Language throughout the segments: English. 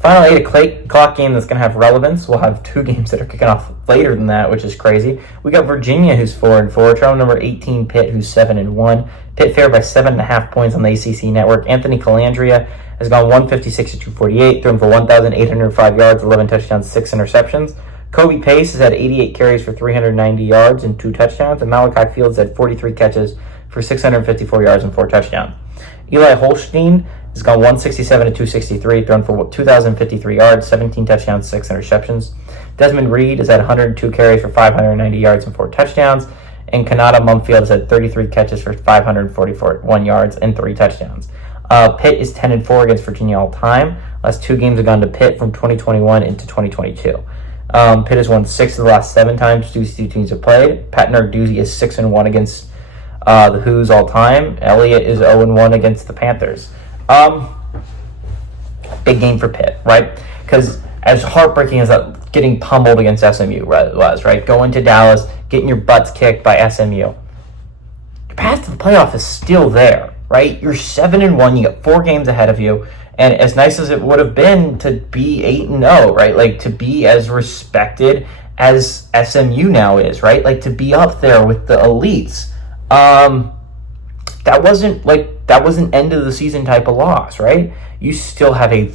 Finally, 8 o'clock game that's going to have relevance. We'll have 2 games that are kicking off later than that, which is crazy. We got Virginia, who's 4-4. Travel number 18, Pitt, who's 7-1. Pitt favored by 7.5 points on the ACC network. Anthony Calandria has gone 156 to 248, thrown for 1,805 yards, 11 touchdowns, 6 interceptions. Kobe Pace has had 88 carries for 390 yards and 2 touchdowns. And Malachi Fields had 43 catches for 654 yards and 4 touchdowns. Eli Holstein has gone 167 to 263, thrown for 2,053 yards, 17 touchdowns, 6 interceptions. Desmond Reed has had 102 carries for 590 yards and 4 touchdowns. And Kanata Mumfield has had 33 catches for 541 yards and 3 touchdowns. Pitt is 10-4 against Virginia all time. Last 2 games have gone to Pitt from 2021 into 2022. Pitt has won 6 of the last 7 times these 2 teams have played. Pat Narduzzi is 6-1 against the Who's all time. Elliott is 0-1 against the Panthers. Big game for Pitt, right? Because as heartbreaking as that getting pummeled against SMU was, right? Going to Dallas, getting your butts kicked by SMU. Your path to the playoff is still there, right? You're 7-1. You got 4 games ahead of you. And as nice as it would have been to be 8-0, right? Like to be as respected as SMU now is, right? Like to be up there with the elites. That wasn't end of the season type of loss, right? You still have a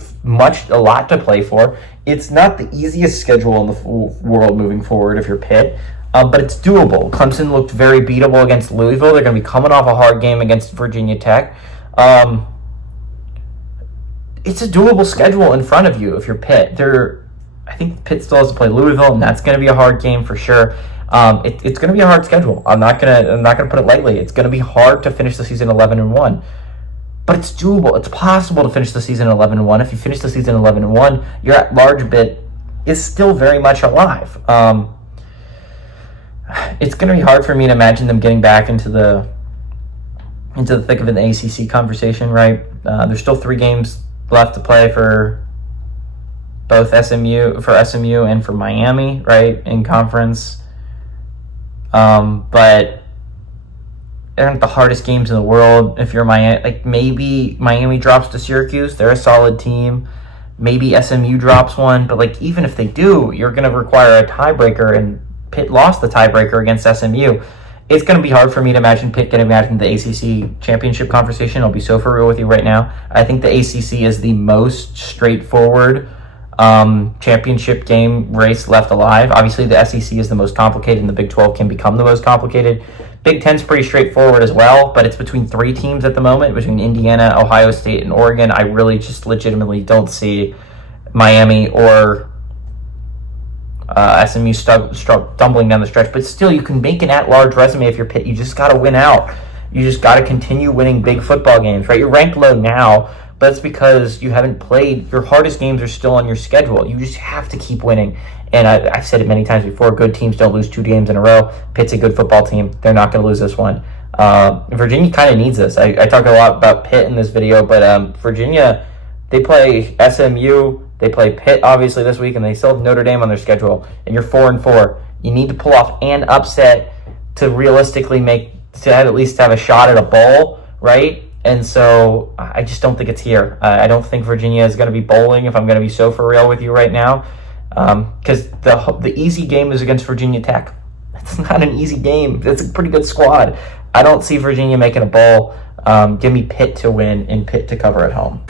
lot to play for. It's not the easiest schedule in the world moving forward if you're Pitt, but it's doable. Clemson looked very beatable against Louisville. They're going to be coming off a hard game against Virginia Tech. It's a doable schedule in front of you if you're Pitt. I think Pitt still has to play Louisville, and that's going to be a hard game for sure. It's going to be a hard schedule. I'm not gonna put it lightly. It's going to be hard to finish the season 11-1, but it's doable. It's possible to finish the season 11-1. If you finish the season 11-1, your at-large bid is still very much alive. It's going to be hard for me to imagine them getting back into the thick of an ACC conversation. Right? There's still 3 games left to play for both SMU and for Miami. Right, in conference. But they aren't the hardest games in the world. If you're Miami, like maybe Miami drops to Syracuse, they're a solid team. Maybe SMU drops one, but like even if they do, you're going to require a tiebreaker, and Pitt lost the tiebreaker against SMU. It's going to be hard for me to imagine Pitt getting back into the ACC championship conversation. I'll be so for real with you right now. I think the ACC is the most straightforward championship game race left alive. Obviously, the SEC is the most complicated, and the Big 12 can become the most complicated. Big 10's pretty straightforward as well, but it's between 3 teams at the moment, between Indiana, Ohio State, and Oregon. I really just legitimately don't see Miami or SMU stumbling down the stretch. But still, you can make an at-large resume if you're Pitt. You just got to win out. You just got to continue winning big football games, right? You're ranked low now, but it's because you haven't played. Your hardest games are still on your schedule. You just have to keep winning. And I've said it many times before, good teams don't lose 2 games in a row. Pitt's a good football team. They're not going to lose this one. Virginia kind of needs this. I talk a lot about Pitt in this video, but Virginia, they play SMU, they play Pitt, obviously, this week, and they still have Notre Dame on their schedule. And you're 4-4. You need to pull off an upset to realistically at least have a shot at a bowl, right? And so I just don't think it's here. I don't think Virginia is going to be bowling, if I'm going to be so for real with you right now, because the easy game is against Virginia Tech. It's not an easy game. It's a pretty good squad. I don't see Virginia making a bowl. Give me Pitt to win and Pitt to cover at home.